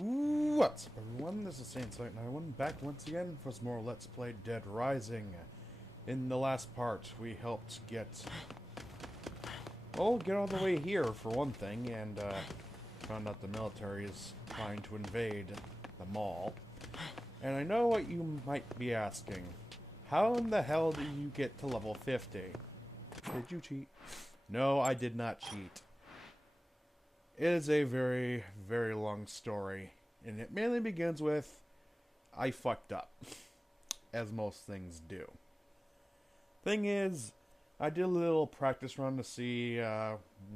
What's up, everyone? This is Saiyan back once again for some more Let's Play Dead Rising. In the last part, we helped get all the way here for one thing, and found out the military is trying to invade the mall. And I know what you might be asking. How in the hell did you get to level 50? Did you cheat? No, I did not cheat. It is a very, very long story, and it mainly begins with, I fucked up, as most things do. Thing is, I did a little practice run to see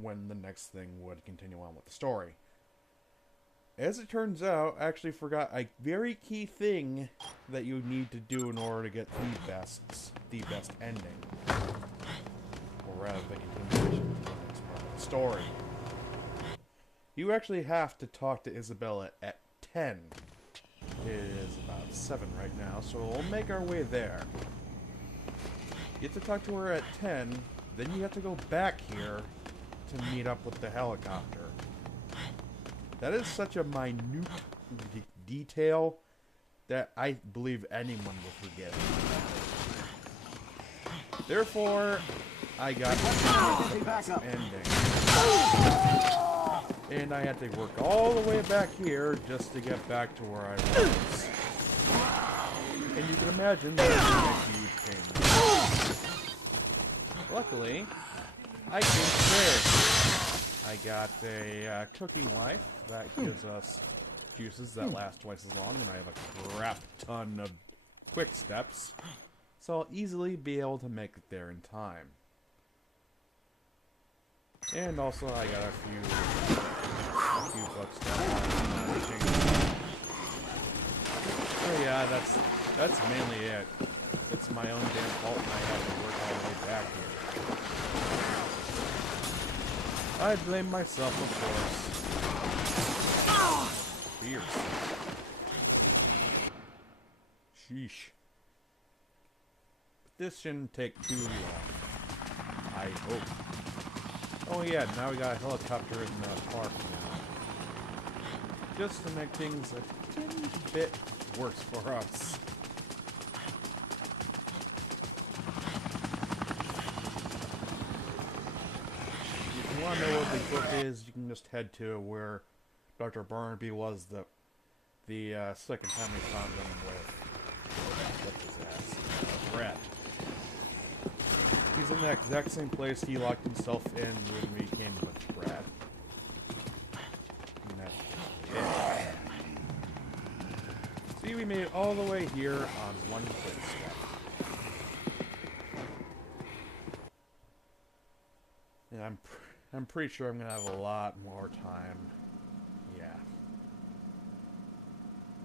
when the next thing would continue on with the story. As it turns out, I actually forgot a very key thing that you need to do in order to get the best ending. Or rather, the continuation of the next part of the story. You actually have to talk to Isabella at 10. It is about 7 right now, so we'll make our way there. You have to talk to her at 10, then you have to go back here to meet up with the helicopter. That is such a minute detail that I believe anyone will forget. Therefore, I got the best ending. And I had to work all the way back here just to get back to where I was. And you can imagine that was a huge pain in the ass. Luckily, I came prepared. I got a cooking knife that gives us juices that last twice as long, and I have a crap ton of quick steps, so I'll easily be able to make it there in time. And also, I got a few books that I'm finishing. Oh yeah, that's mainly it. It's my own damn fault, and I have to work all the way back here. I blame myself, of course. Fierce. Sheesh. But this shouldn't take too long. I hope. Oh yeah, now we got a helicopter in the park now. Just to make things a teeny bit worse for us. If you want to know what the book is, you can just head to where Dr. Barnaby was the second time we found him with, what's his ass? Brett. He's in the exact same place he locked himself in when we came with Brad. And that's it. See, we made it all the way here on one quick step. And I'm pretty sure I'm gonna have a lot more time. Yeah.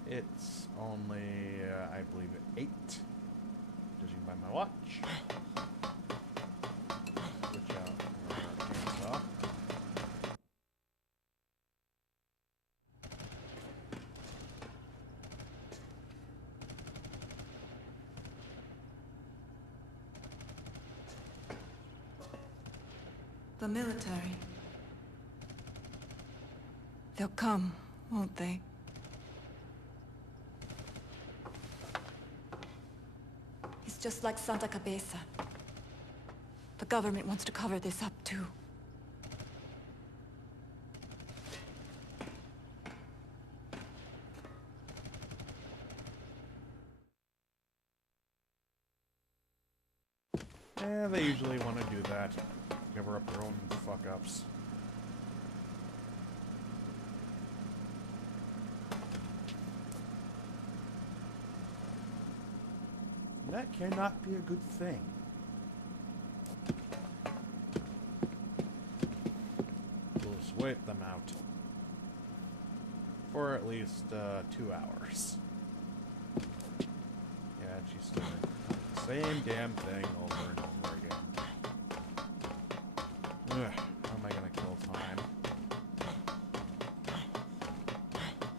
It's only, I believe, 8. Judging by my watch. The military. They'll come, won't they? It's just like Santa Cabeza. The government wants to cover this up, too. Yeah, they usually want to do that. Cover up their own fuck-ups. That cannot be a good thing. We'll just wait them out. For at least 2 hours. Yeah, she's still the same damn thing over and over again. Ugh, how am I gonna kill time?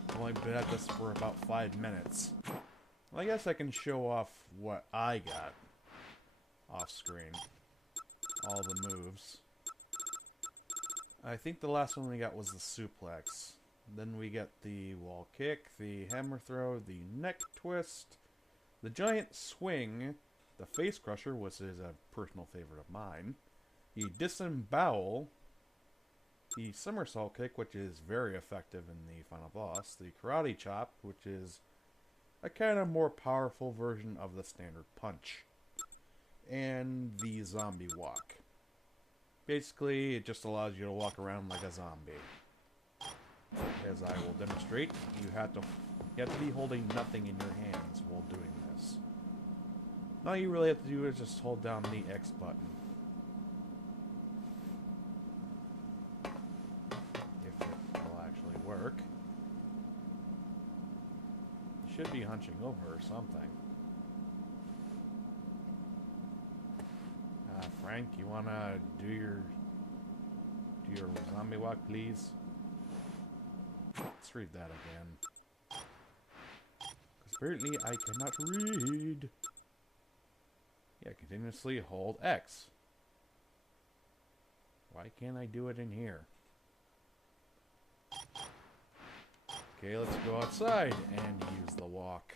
I've only been at this for about 5 minutes. Well, I guess I can show off what I got off screen. All the moves. I think the last one we got was the suplex. Then we get the wall kick, the hammer throw, the neck twist, the giant swing, the face crusher, which is a personal favorite of mine, the disembowel, the somersault kick, which is very effective in the final boss, the karate chop, which is a kind of more powerful version of the standard punch, and the zombie walk. Basically, it just allows you to walk around like a zombie. As I will demonstrate, you have to be holding nothing in your hands while doing this. All you really have to do is just hold down the X button. If it will actually work. You should be hunching over or something. Frank, you wanna do your zombie walk, please? Let's read that again. Apparently, I cannot read. Yeah, continuously hold X. Why can't I do it in here? Okay, let's go outside and use the walk.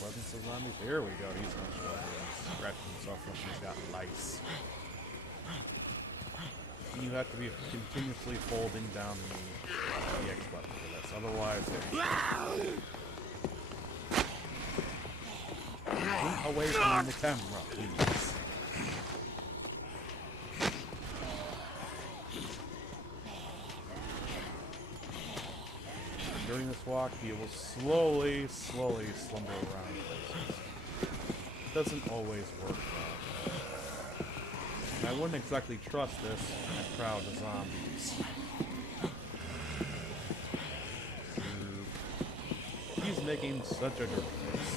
Presence of zombies. There we go. He's hunched over and scratching himself up. He's got lice. You have to be continuously holding down the X button for this. Otherwise, it... away from the camera, please. During this walk, he will slowly slumber around places. It doesn't always work though. And I wouldn't exactly trust this in a crowd of zombies. He's making such a dirt face.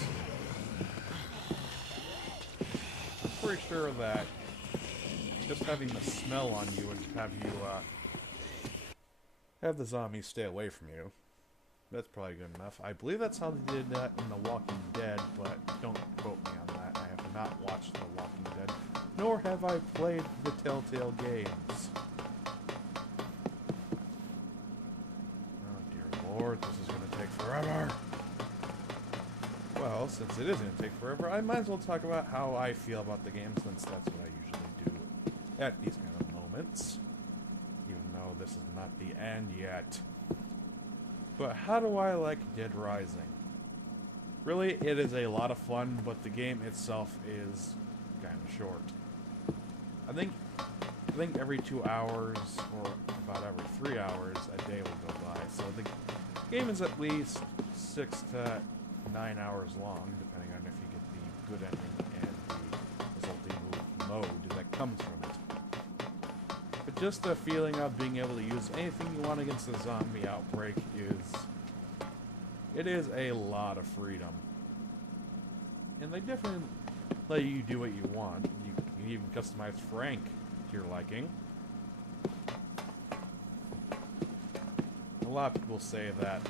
I'm pretty sure that just having the smell on you would have you, have the zombies stay away from you. That's probably good enough. I believe that's how they did that in The Walking Dead, but don't quote me on that. I have not watched The Walking Dead, nor have I played the Telltale games. Oh dear lord, this is going to take forever. Well, since it is going to take forever, I might as well talk about how I feel about the game, since that's what I usually do at these kind of moments. Even though this is not the end yet. But how do I like Dead Rising? Really, it is a lot of fun, but the game itself is kind of short. I think every 2 hours, or about every 3 hours, a day will go by. So the game is at least 6 to 9 hours long, depending on if you get the good ending and the resulting mode that comes from it. But just the feeling of being able to use anything you want against the zombie outbreak it is a lot of freedom. And they definitely let you do what you want. You can even customize Frank to your liking. A lot of people say that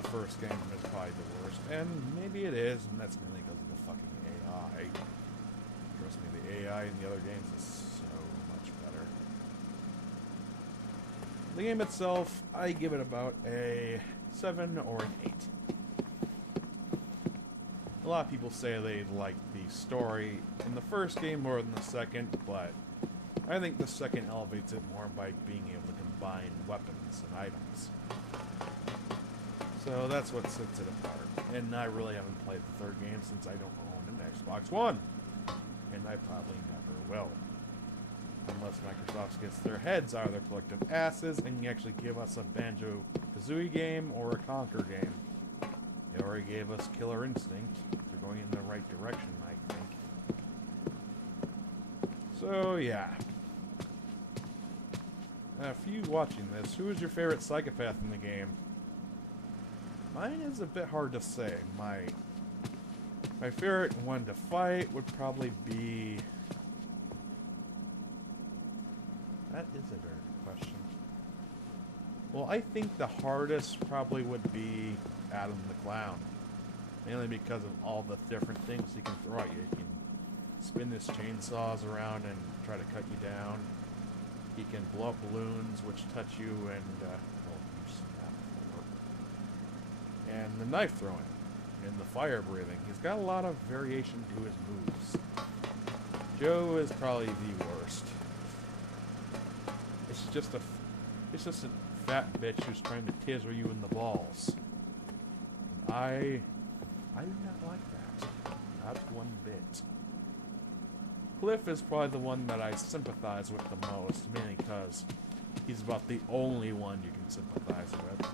the first game is probably the worst, and maybe it is, and that's mainly because of the fucking AI. Trust me, the AI in the other games is so much better. The game itself, I give it about a 7 or an 8. A lot of people say they like the story in the first game more than the second, but I think the second elevates it more by being able to combine weapons and items. So that's what sets it apart. And I really haven't played the third game since I don't own an Xbox One. And I probably never will. Unless Microsoft gets their heads out of their collective asses and actually give us a Banjo-Kazooie game or a Conker game. They already gave us Killer Instinct. They're going in the right direction, I think. So, yeah. For you watching this, who is your favorite psychopath in the game? Mine is a bit hard to say. My favorite one to fight would probably be... That is a very good question. Well, I think the hardest probably would be Adam the Clown. Mainly because of all the different things he can throw at you. He can spin his chainsaws around and try to cut you down. He can blow up balloons, which touch you, and, well, you've seen that before. And the knife throwing, and the fire breathing. He's got a lot of variation to his moves. Joe is probably the worst. It's just a fat bitch who's trying to tizzle you in the balls. I do not like that. Not one bit. Cliff is probably the one that I sympathize with the most, mainly because he's about the only one you can sympathize with.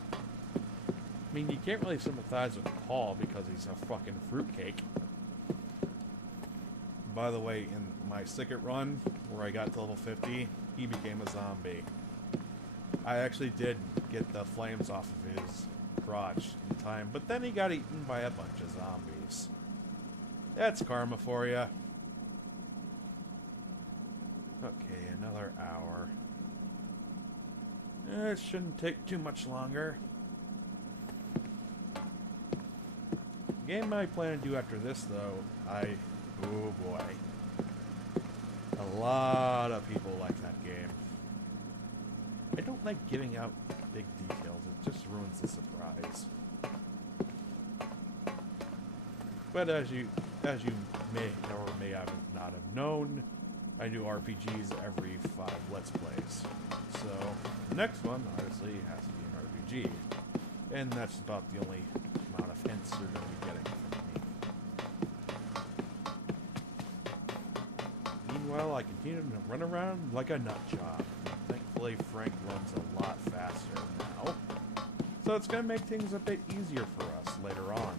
I mean, you can't really sympathize with Paul because he's a fucking fruitcake. By the way, in my second run, where I got to level 50, he became a zombie. I actually did get the flames off of his crotch in time, but then he got eaten by a bunch of zombies. That's karma for you. Okay, another hour. It shouldn't take too much longer. The game I plan to do after this, though, oh boy. A lot of people like that game. I don't like giving out big details. It just ruins the surprise. But as you may or may not have known, I do RPGs every 5 Let's Plays. So, the next one, obviously, has to be an RPG. And that's about the only amount of hints you're going to be getting from me. Meanwhile, I continue to run around like a nutjob. Thankfully, Frank runs a lot faster now. So it's going to make things a bit easier for us later on.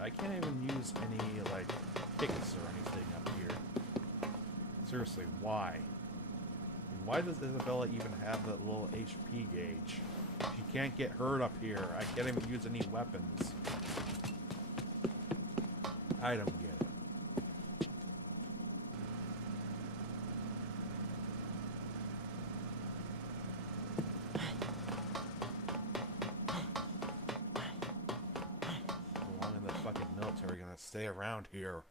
I can't even use any, like, kicks or anything up here. Seriously, why? And why does Isabella even have that little HP gauge? She can't get hurt up here. I can't even use any weapons. I don't get it. Stay around here.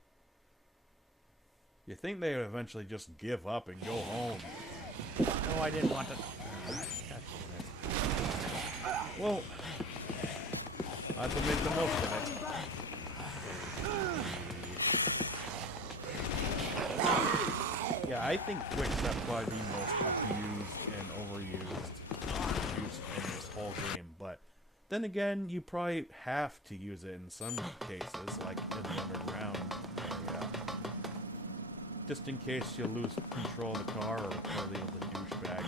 You think they would eventually just give up and go home? No, I didn't want to. Well, I have to make the most of it. Yeah, I think Quick's are probably the most abused and overused use in this whole game, but then again, you probably have to use it in some cases, like in the underground area. Just in case you lose control of the car, or the douchebag,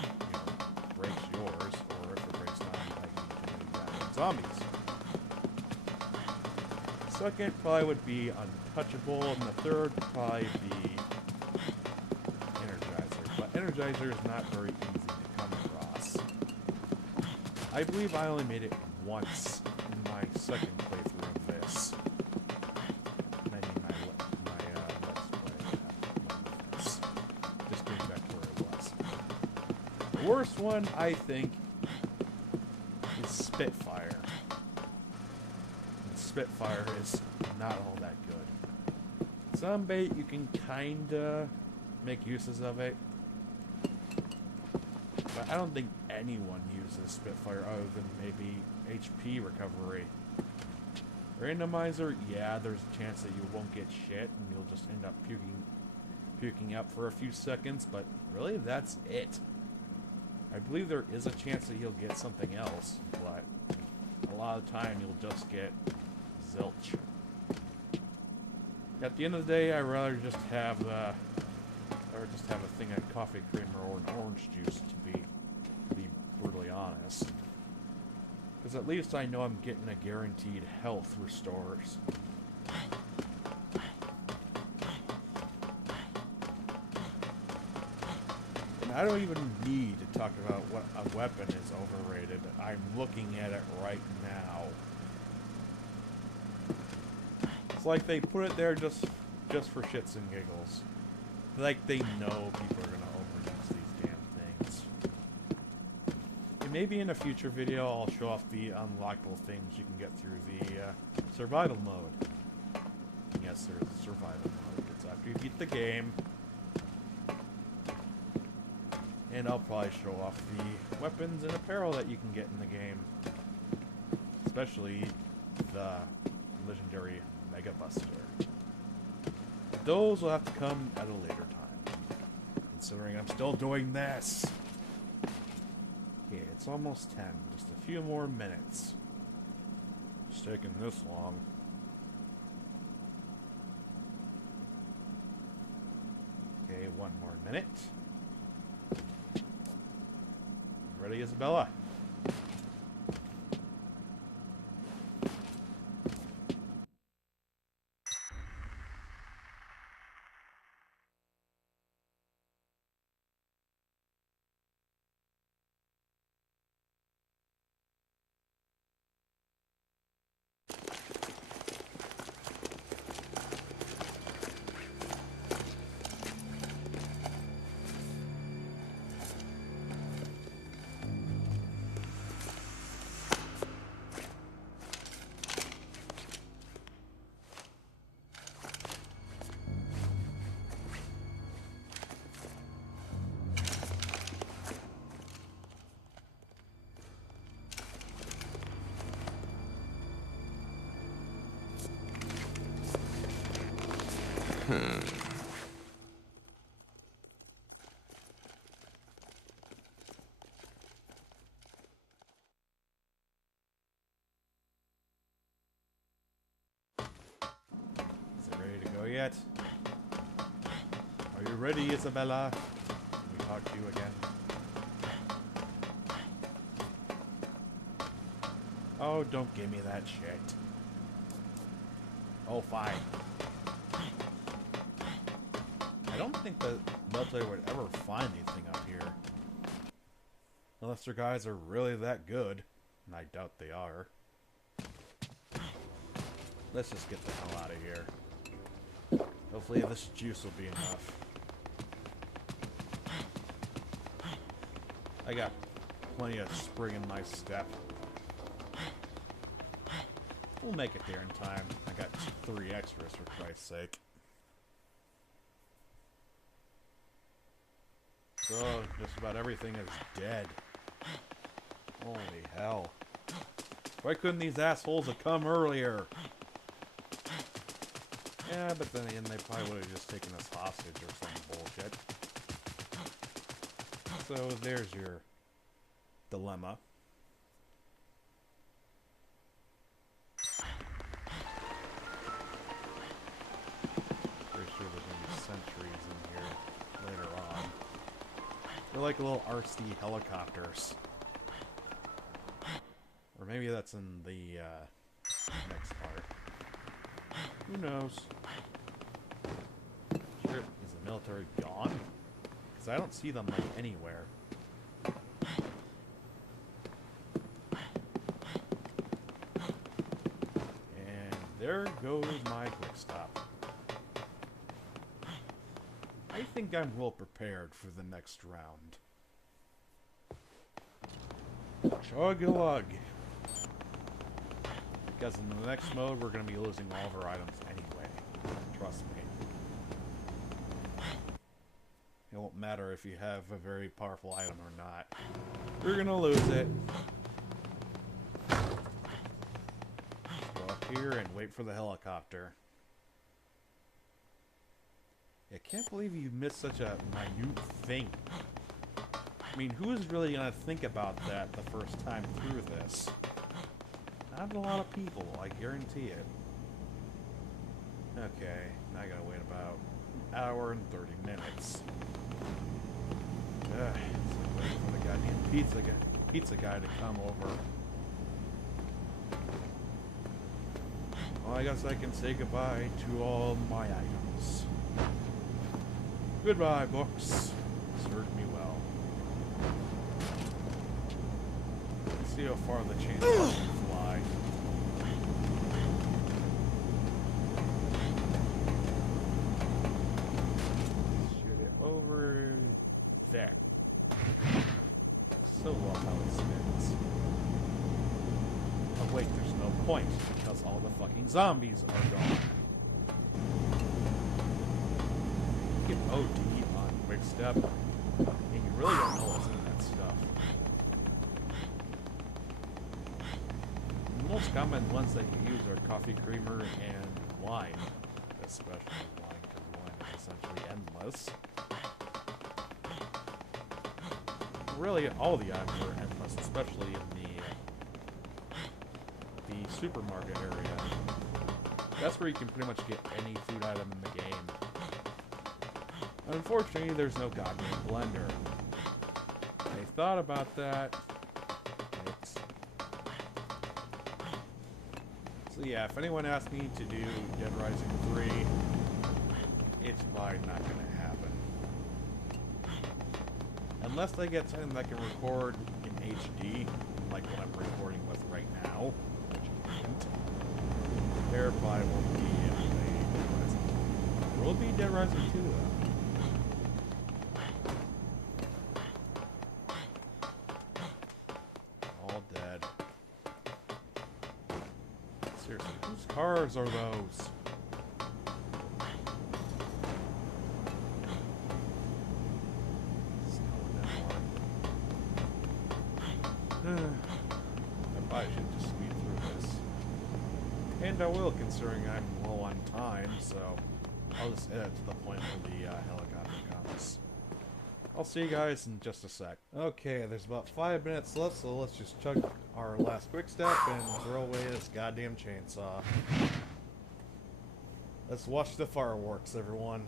breaks yours, or if it breaks down, like zombies. The second probably would be Untouchable, and the third would probably be Energizer. But Energizer is not very easy to come across. I believe I only made it once in my second playthrough of this. I mean my Let's Play of this. Just getting back to where it was. The worst one, I think, is Spitfire. And Spitfire is not all that good. Some bait, you can kinda make uses of it. But I don't think anyone uses Spitfire other than maybe HP recovery. Randomizer, yeah, there's a chance that you won't get shit and you'll just end up puking up for a few seconds, but really that's it. I believe there is a chance that you'll get something else, but a lot of the time you'll just get zilch. At the end of the day, I'd rather just have a thing of coffee creamer or an orange juice to be brutally honest. Because at least I know I'm getting a guaranteed health restores. And I don't even need to talk about what a weapon is overrated. I'm looking at it right now. It's like they put it there just for shits and giggles. Like they know people are gonna overuse these damn things. And maybe in a future video I'll show off the unlockable things you can get through the survival mode. yes, there's a survival mode. It's after you beat the game. And I'll probably show off the weapons and apparel that you can get in the game. Especially the legendary Mega Buster. Those will have to come at a later time. Considering I'm still doing this. Okay, it's almost 10. Just a few more minutes. It's taking this long. Okay, one more minute. Ready, Isabella? Is it ready to go yet? Are you ready, Isabella? Can we talk to you again? Oh, don't give me that shit. Oh, fine. I don't think the military would ever find anything up here. Unless their guys are really that good. And I doubt they are. Let's just get the hell out of here. Hopefully this juice will be enough. I got plenty of spring in my step. We'll make it there in time. I got 3 extras for Christ's sake. So, just about everything is dead. Holy hell. Why couldn't these assholes have come earlier? Yeah, but then again, they probably would have just taken us hostage or some bullshit. So, there's your dilemma. Pretty sure there's going to be sentries in here later on. They're like little RC helicopters. Or maybe that's in the next part. Who knows? Sure, is the military gone? Because I don't see them like anywhere. And there goes my quick stop. I think I'm well prepared for the next round. Chug-a-lug. Because in the next mode, we're going to be losing all of our items anyway. Trust me. It won't matter if you have a very powerful item or not. You're going to lose it. Go up here and wait for the helicopter. I can't believe you missed such a minute thing. I mean, who's really going to think about that the first time through this? Not a lot of people, I guarantee it. Okay, now I gotta wait about an hour and 30 minutes. Ugh, it's like waiting for the goddamn pizza guy to come over. Well, I guess I can say goodbye to all my items. Goodbye, books. Served me well. Let's see how far the chainsaw can fly. Shoot it over there. So well how it spins. Oh wait, there's no point because all the fucking zombies are gone. OD on quick step, and you really don't know what's in that stuff. The most common ones that you use are coffee creamer and wine, especially wine, because wine is essentially endless. Really, all the items are endless, especially in the supermarket area. That's where you can pretty much get any food item in the game. Unfortunately, there's no goddamn blender. They thought about that. So yeah, if anyone asks me to do Dead Rising 3, it's probably not going to happen. Unless they get something that can record in HD, like what I'm recording with right now, which I can't, there probably won't be a Dead Rising. There will be Dead Rising 2 though. All dead. Seriously, whose cars are those? I probably should just speed through this. And I will, considering I'm low on time, so I'll just edit to the point where the helicopter comes. I'll see you guys in just a sec. Okay, there's about 5 minutes left, so let's just chug our last quick step and throw away this goddamn chainsaw. Let's watch the fireworks, everyone.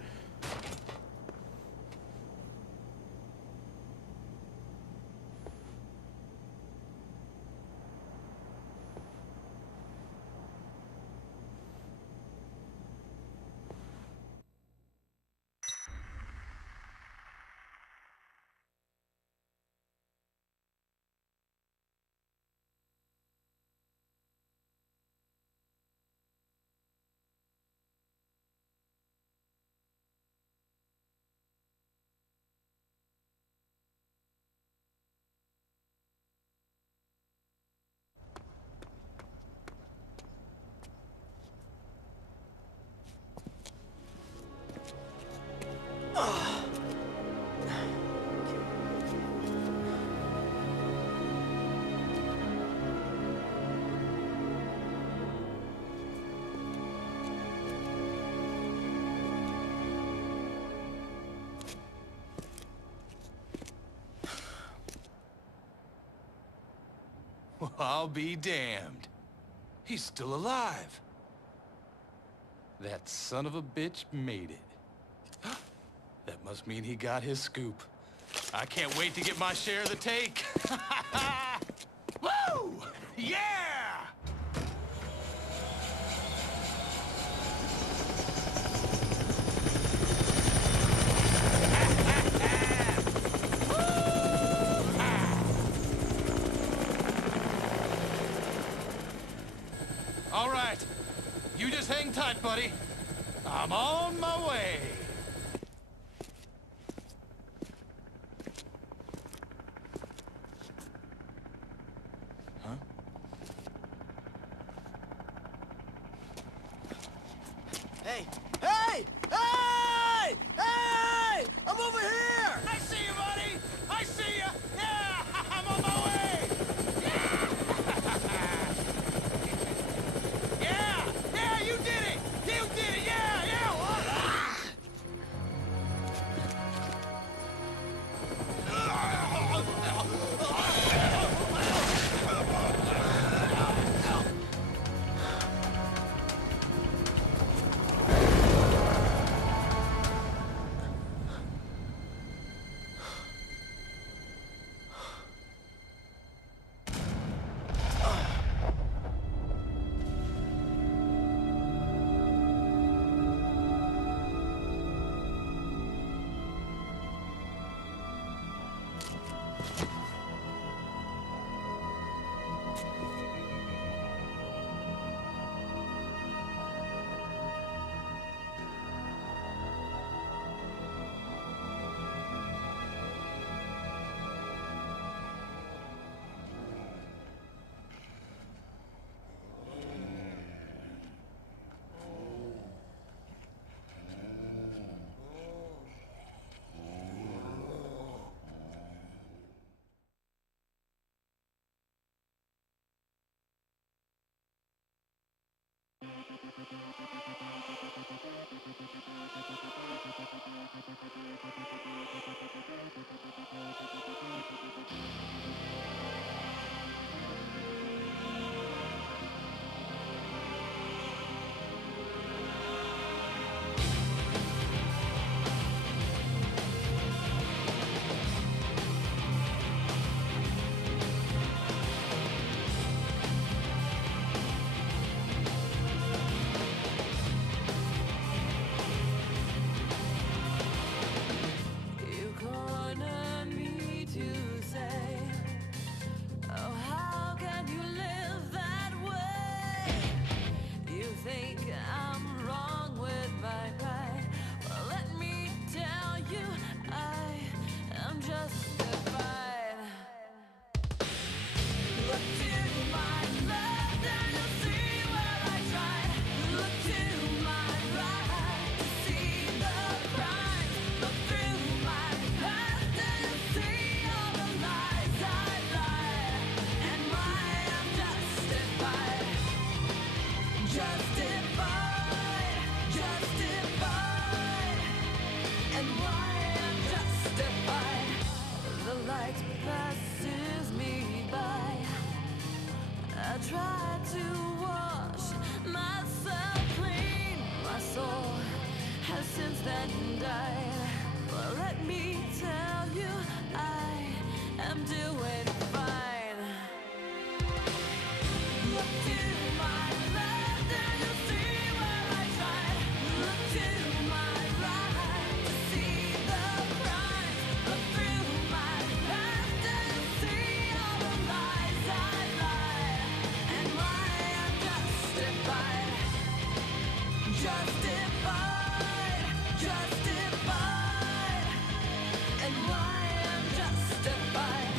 Well, I'll be damned. He's still alive. That son of a bitch made it. That must mean he got his scoop. I can't wait to get my share of the take. Woo! Yeah! All right, you just hang tight, buddy. I'm on my way. Huh? Hey! Hey! Hey! Hey! I'm over here! I see you, buddy! I see you! Yeah! I'm on my way! Yeah! Yeah! Yeah, you did it! You did it! Yeah! Yeah! You corner me to say, oh, how can you live that way? You think I'm wrong with my pride. Well, let me tell you, I am justified. Look to my left and you'll see where I tried. Look to my right to see the crimes. Look through my past and you'll see all the lies I lied. And why I'm justified. Justified. Justified. And why I'm justified. The light passes me by. I try to wash myself clean. My soul has since then died. Well, let me tell you, I am doing fine. Look to my left and you'll see where I tried. Look to my right to see the crimes. Look through my past and you'll see all the lies I lied. And why I'm justified. Justified. Justified. And why I'm justified.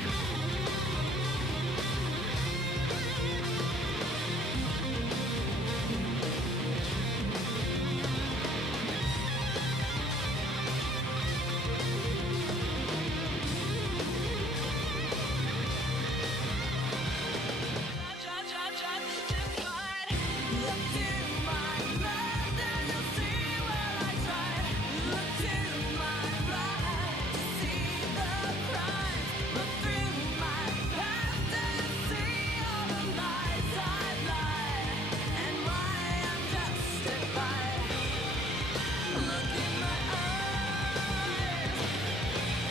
Look to my left and you'll see where I tried. Look to my right to see the crimes. Look through my past and see all the lies I lied. And why I'm justified. Look in my eyes.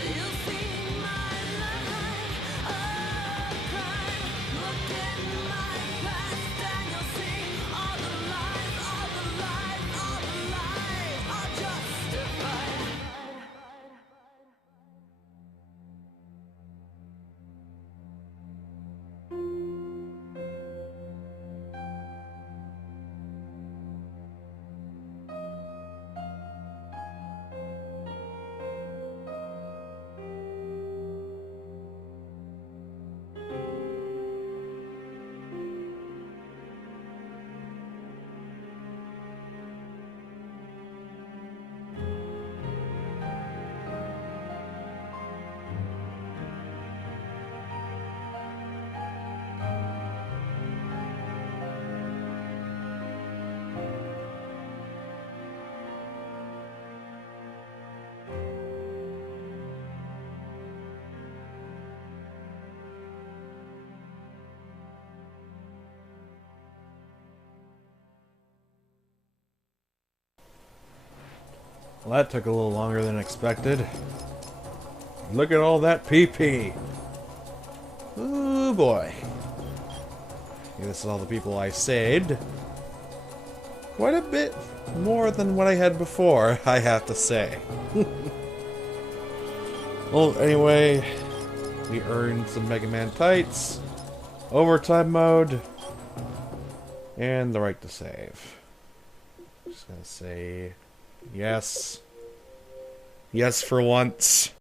You'll see my life of crime. Look in my past and you'll see all the lies, all the lies, all the lies are justified. Well, that took a little longer than expected. Look at all that PP. Ooh boy. This is all the people I saved. Quite a bit more than what I had before, I have to say. Well, anyway, we earned some Mega Man tights, overtime mode, and the right to save. Just gonna say yes. Yes for once.